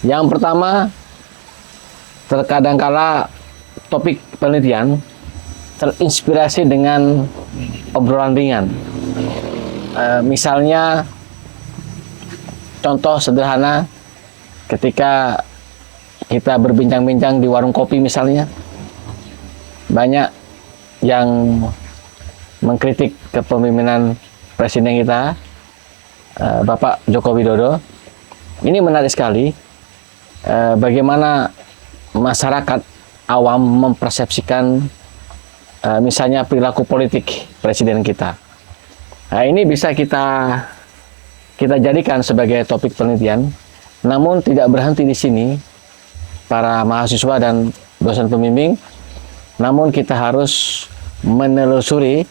Yang pertama, terkadangkala topik penelitian terinspirasi dengan obrolan ringan. Misalnya, contoh sederhana ketika kita berbincang-bincang di warung kopi misalnya, banyak yang mengkritik kepemimpinan Presiden kita, Bapak Joko Widodo. Ini menarik sekali, bagaimana masyarakat awam mempersepsikan misalnya perilaku politik Presiden kita. Nah, ini bisa kita jadikan sebagai topik penelitian, namun tidak berhenti di sini para mahasiswa dan dosen pembimbing, namun kita harus menelusuri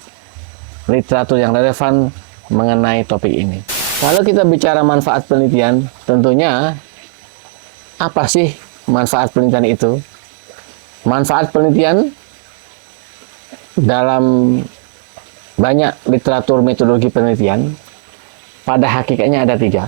literatur yang relevan mengenai topik ini. Kalau kita bicara manfaat penelitian, tentunya apa sih manfaat penelitian itu? Manfaat penelitian dalam banyak literatur metodologi penelitian, pada hakikatnya ada 3.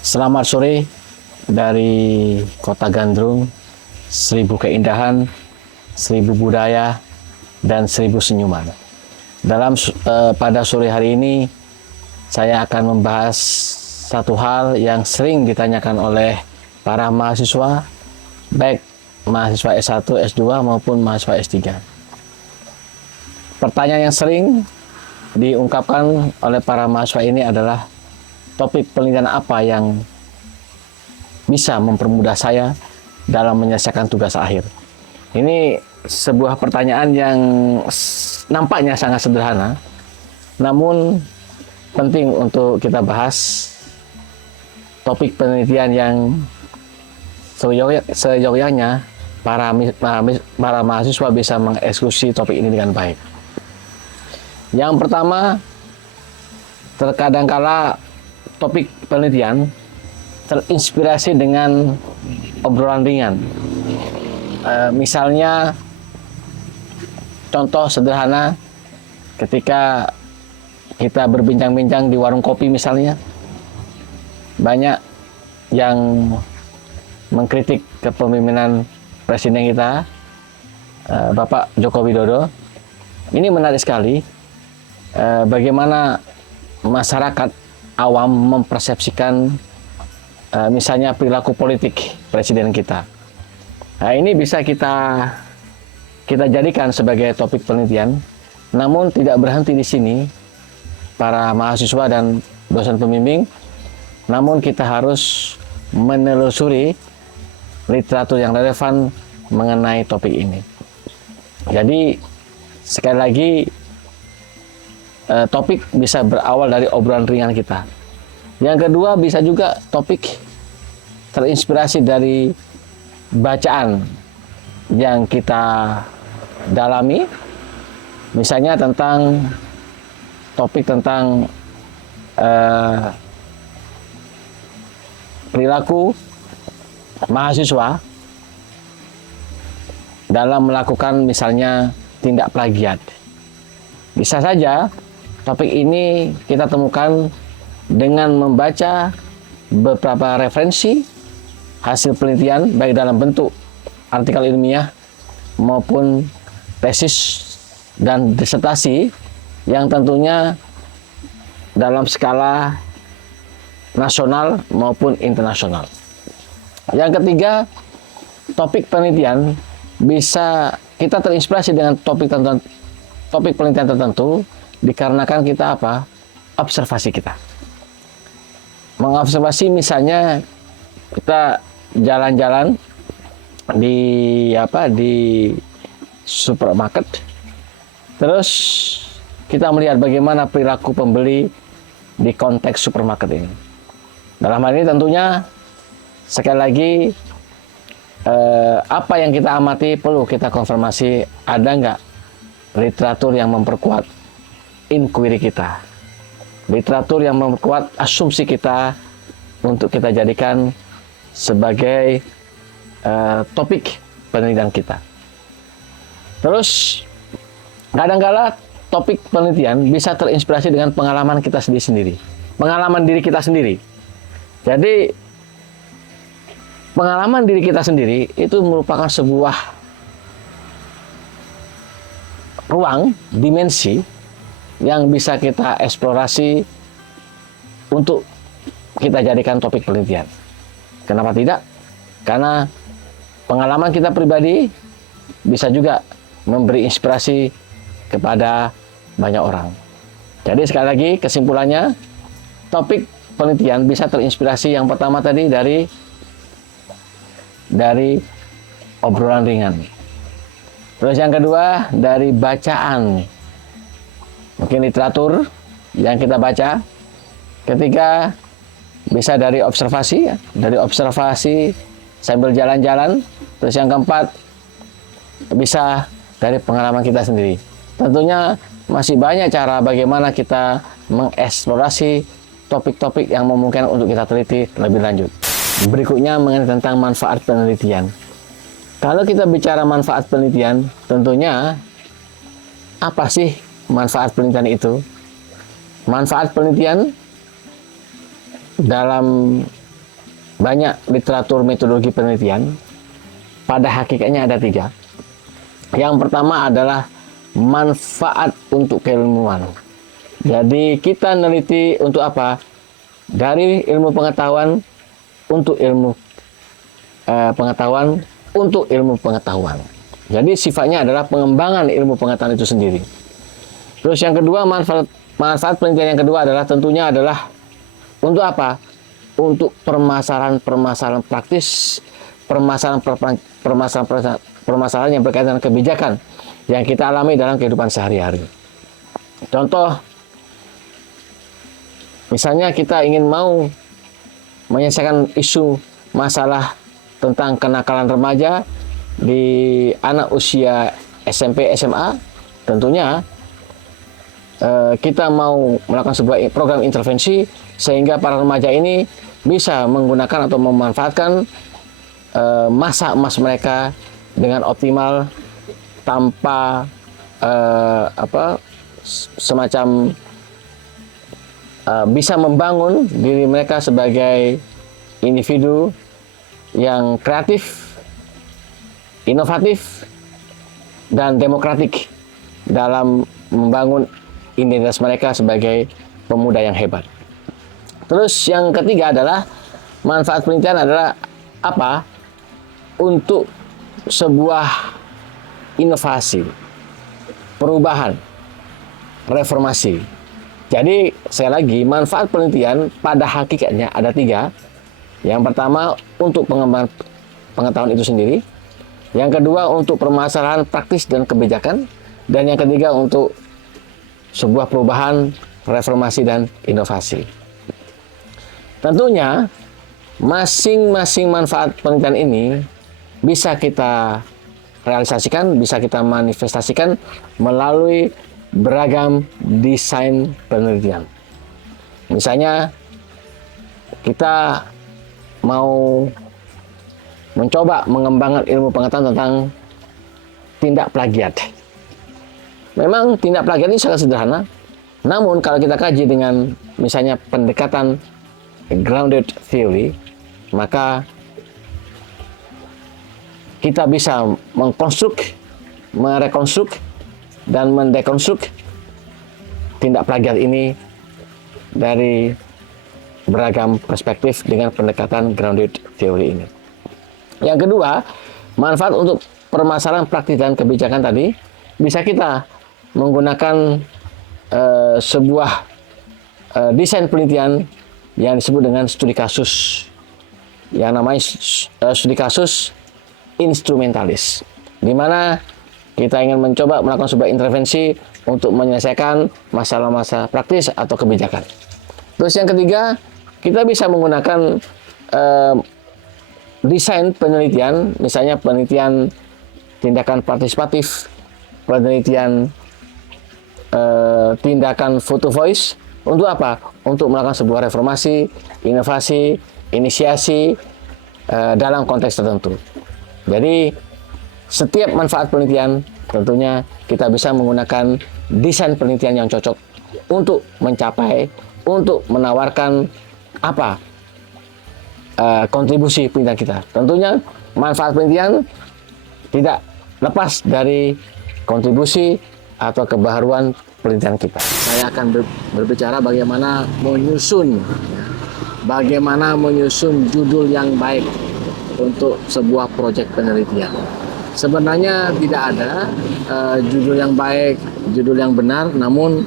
Selamat sore dari Kota Gandrung, 1000 keindahan, 1000 budaya, dan 1000 senyuman. Pada sore hari ini, saya akan membahas satu hal yang sering ditanyakan oleh para mahasiswa, baik mahasiswa S1, S2 maupun mahasiswa S3. Pertanyaan yang sering diungkapkan oleh para mahasiswa ini adalah, topik penelitian apa yang bisa mempermudah saya dalam menyelesaikan tugas akhir? Ini sebuah pertanyaan yang nampaknya sangat sederhana, namun penting untuk kita bahas. Topik penelitian yang seyogyanya para mahasiswa bisa mengeksekusi topik ini dengan baik. Yang pertama, terkadangkala topik penelitian terinspirasi dengan obrolan ringan. Misalnya, contoh sederhana ketika kita berbincang-bincang di warung kopi misalnya, banyak yang mengkritik kepemimpinan Presiden kita, Bapak Joko Widodo. Ini menarik sekali, bagaimana masyarakat awam mempersepsikan misalnya perilaku politik Presiden kita. Nah, ini bisa kita jadikan sebagai topik penelitian, namun tidak berhenti di sini para mahasiswa dan dosen pembimbing, namun kita harus menelusuri literatur yang relevan mengenai topik ini. Jadi sekali lagi, topik bisa berawal dari obrolan ringan kita. Yang kedua, bisa juga topik terinspirasi dari bacaan yang kita dalami, misalnya tentang topik tentang perilaku mahasiswa dalam melakukan misalnya tindak plagiat. Bisa saja topik ini kita temukan dengan membaca beberapa referensi hasil penelitian, baik dalam bentuk artikel ilmiah maupun tesis dan disertasi yang tentunya dalam skala nasional maupun internasional. Yang ketiga, topik penelitian bisa kita terinspirasi dengan topik penelitian tertentu dikarenakan kita apa? Observasi kita. Mengobservasi misalnya kita jalan-jalan di supermarket, terus kita melihat bagaimana perilaku pembeli di konteks supermarket ini. Dalam hal ini tentunya sekali lagi apa yang kita amati perlu kita konfirmasi, ada nggak literatur yang memperkuat inquiry kita, literatur yang memperkuat asumsi kita untuk kita jadikan sebagai topik penelitian kita. Terus kadang-kala topik penelitian bisa terinspirasi dengan pengalaman kita sendiri, pengalaman diri kita sendiri. Jadi pengalaman diri kita sendiri itu merupakan sebuah ruang, dimensi yang bisa kita eksplorasi untuk kita jadikan topik penelitian. Kenapa tidak? Karena pengalaman kita pribadi bisa juga memberi inspirasi kepada banyak orang. Jadi sekali lagi kesimpulannya, topik penelitian bisa terinspirasi yang pertama tadi dari obrolan ringan. Terus yang kedua dari bacaan, mungkin literatur yang kita baca. Ketiga bisa dari observasi, sambil jalan-jalan. Terus yang keempat bisa dari pengalaman kita sendiri. Tentunya masih banyak cara bagaimana kita mengeksplorasi topik-topik yang memungkinkan untuk kita teliti lebih lanjut. Berikutnya mengenai tentang manfaat penelitian. Kalau kita bicara manfaat penelitian, tentunya apa sih manfaat penelitian itu? Manfaat penelitian dalam banyak literatur metodologi penelitian pada hakikatnya ada 3. Yang pertama adalah manfaat untuk keilmuan. Jadi kita neliti untuk apa? Dari ilmu pengetahuan untuk ilmu pengetahuan untuk ilmu pengetahuan. Jadi sifatnya adalah pengembangan ilmu pengetahuan itu sendiri. Terus yang kedua, manfaat penelitian yang kedua adalah tentunya adalah untuk apa? Untuk permasalahan praktis, permasalahan yang berkaitan dengan kebijakan yang kita alami dalam kehidupan sehari-hari. Contoh, misalnya kita ingin mau menyelesaikan isu masalah tentang kenakalan remaja di anak usia SMP, SMA, tentunya kita mau melakukan sebuah program intervensi sehingga para remaja ini bisa menggunakan atau memanfaatkan masa emas mereka dengan optimal tanpa semacam bisa membangun diri mereka sebagai individu yang kreatif, inovatif, dan demokratik dalam membangun identitas mereka sebagai pemuda yang hebat. Terus yang ketiga adalah manfaat penelitian adalah apa? Untuk sebuah inovasi, perubahan, reformasi. Jadi sekali lagi manfaat penelitian pada hakikatnya ada 3. Yang pertama untuk pengembangan pengetahuan itu sendiri. Yang kedua untuk permasalahan praktis dan kebijakan. Dan yang ketiga untuk sebuah perubahan, reformasi, dan inovasi. Tentunya masing-masing manfaat penelitian ini bisa kita realisasikan, bisa kita manifestasikan melalui beragam desain penelitian. Misalnya kita mau mencoba mengembangkan ilmu pengetahuan tentang tindak plagiat. Memang tindak plagiat ini sangat sederhana, namun kalau kita kaji dengan misalnya pendekatan grounded theory, maka kita bisa mengkonstruk, merekonstruk, dan mendekonstruk tindak plagiat ini dari beragam perspektif dengan pendekatan grounded theory ini. Yang kedua, manfaat untuk permasalahan praktis dan kebijakan tadi, bisa kita menggunakan sebuah desain penelitian yang disebut dengan studi kasus, yang namanya studi kasus instrumentalis, di mana kita ingin mencoba melakukan sebuah intervensi untuk menyelesaikan masalah-masalah praktis atau kebijakan. Terus yang ketiga, kita bisa menggunakan desain penelitian, misalnya penelitian tindakan partisipatif, penelitian tindakan photo voice, untuk apa? Untuk melakukan sebuah reformasi, inovasi, inisiasi dalam konteks tertentu. Jadi setiap manfaat penelitian tentunya kita bisa menggunakan desain penelitian yang cocok untuk mencapai, untuk menawarkan apa kontribusi penelitian kita. Tentunya manfaat penelitian tidak lepas dari kontribusi atau kebaharuan penelitian kita. Saya akan berbicara bagaimana menyusun judul yang baik untuk sebuah proyek penelitian. Sebenarnya tidak ada judul yang baik, judul yang benar, namun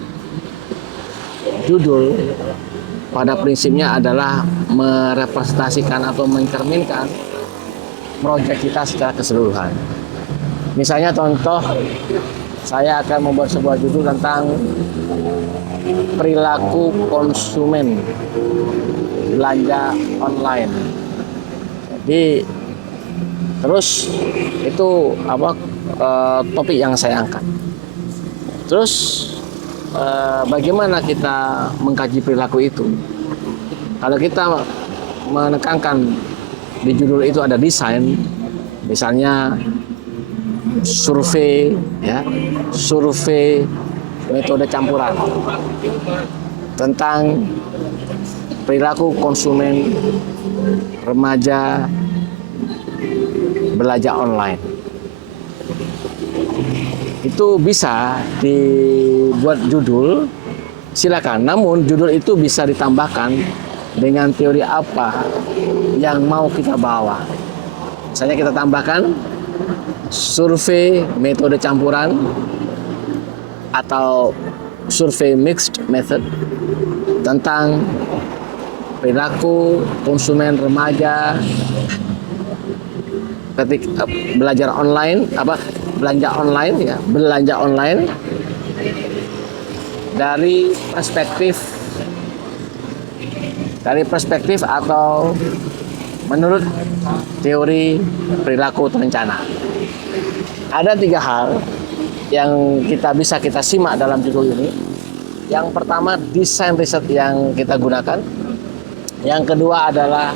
judul pada prinsipnya adalah merepresentasikan atau mencerminkan proyek kita secara keseluruhan. Misalnya contoh, saya akan membuat sebuah judul tentang perilaku konsumen belanja online. Jadi terus itu topik yang saya angkat. Terus bagaimana kita mengkaji perilaku itu? Kalau kita menekankan di judul itu ada desain, misalnya survei metode campuran tentang perilaku konsumen remaja belanja online. Itu bisa dibuat judul, silakan. Namun judul itu bisa ditambahkan dengan teori apa yang mau kita bawa. Misalnya kita tambahkan survei metode campuran atau survei mixed method tentang perilaku konsumen remaja ketika belanja online dari perspektif atau menurut teori perilaku terencana. Ada 3 hal yang kita simak dalam judul ini. Yang pertama, desain riset yang kita gunakan. Yang kedua adalah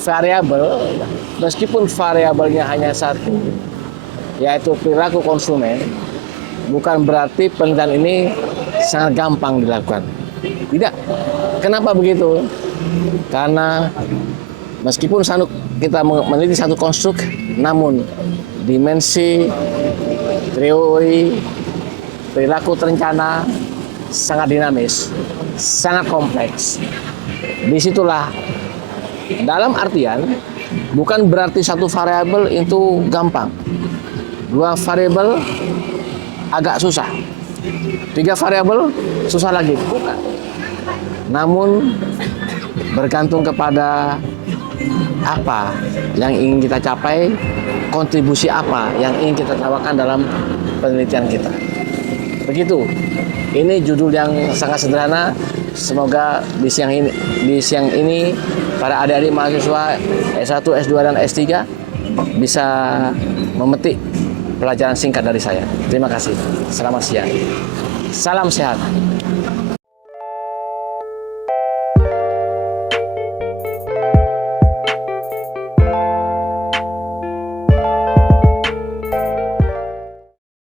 variabel, meskipun variabelnya hanya satu, yaitu perilaku konsumen, bukan berarti penelitian ini sangat gampang dilakukan. Tidak. Kenapa begitu? Karena meskipun kita meneliti satu konstruk, namun dimensi teori perilaku terencana sangat dinamis, sangat kompleks. Disitulah, dalam artian bukan berarti satu variabel itu gampang, 2 variabel agak susah, 3 variabel susah lagi, bukan. Namun bergantung kepada apa yang ingin kita capai, kontribusi apa yang ingin kita tawarkan dalam penelitian kita. Begitu. Ini judul yang sangat sederhana. Semoga di siang ini para adik-adik mahasiswa S1, S2 dan S3 bisa memetik pelajaran singkat dari saya. Terima kasih. Selamat siang. Salam sehat.